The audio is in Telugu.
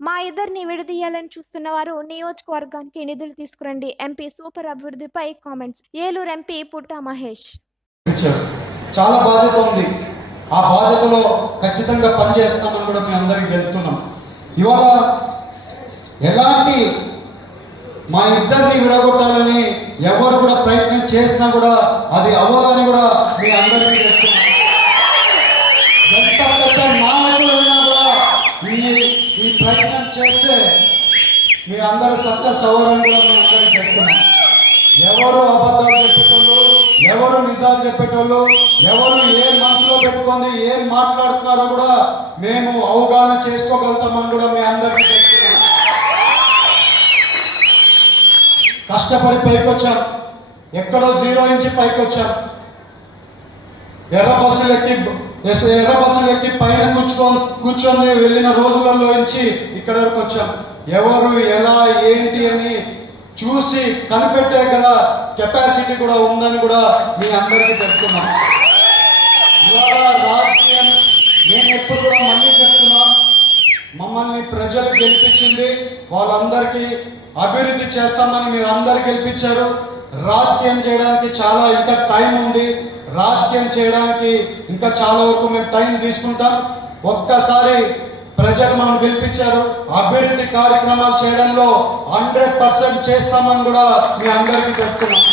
మా ఇద్దరిని విడదీయాలని చూస్తున్న వారు నియోజకవర్గానికి నిధులు తీసుకురండి. ఎంపీ సూపర్ అభివృద్ధిపై కామెంట్స్. ఏలూరు ఎంపీ పుట్టా మహేష్. చాలా బాధ్యత ఉంది. ఆ బాధ్యతలో ఖచ్చితంగా పనిచేస్తామని కూడా మీ అందరికి వెళ్తున్నాం. ఇవాళ ఎలాంటి మా ఇద్దరిని విడగొట్టాలని ఎవరు కూడా ప్రయత్నం చేసినా కూడా అది అవ్వదని కూడా మీ అందరికీ చెప్తున్నాం. చేస్తే మీరందరూ సక్సెస్ అవ్వరని కూడా మీ అందరికీ చెప్తున్నాం ఎవరు అబద్ధాలు చెప్పేటోళ్ళు ఎవరు నిజాలు చెప్పేటోళ్ళు ఎవరు ఏం మనసులో పెట్టుకుంది ఏం మాట్లాడుతున్నారో కూడా మేము అవగాహన చేసుకోగలుగుతామని కూడా మీ అందరికీ చెప్తున్నాం కష్టపడి పైకి వచ్చాం ఎక్కడో జీరో నుంచి పైకి వచ్చాం ఎర్ర బస్సులు ఎక్కి ఎర్ర బస్సులు ఎక్కి పైన కూర్చుకొని కూర్చొని వెళ్ళిన రోజులలో నుంచి ఇక్కడ వరకు వచ్చాం. ఎవరు ఎలా ఏంటి అని చూసి కనిపెట్టే కదా కెపాసిటీ కూడా ఉందని కూడా మీ అందరికీ చెప్తున్నాం. ఇవాళ రాజకీయం నేను ఎప్పుడు కూడా మళ్ళీ చెప్తున్నా. మమ్మల్ని ప్రజలు గెలిపించింది వాళ్ళందరికీ అభివృద్ధి చేస్తామని మీరు అందరు గెలిపించారు. రాజకీయం చేయడానికి చాలా ఇంకా టైం ఉంది. రాజకీయం చేయడానికి ఇంకా చాలా వరకు మేము టైం తీసుకుంటాం. ఒక్కసారి ప్రజలు మనం గెలిపించారు అభివృద్ధి కార్యక్రమాలు చేయడంలో హండ్రెడ్ పర్సెంట్ చేస్తామని కూడా మీ అందరికీ చెప్తున్నాం.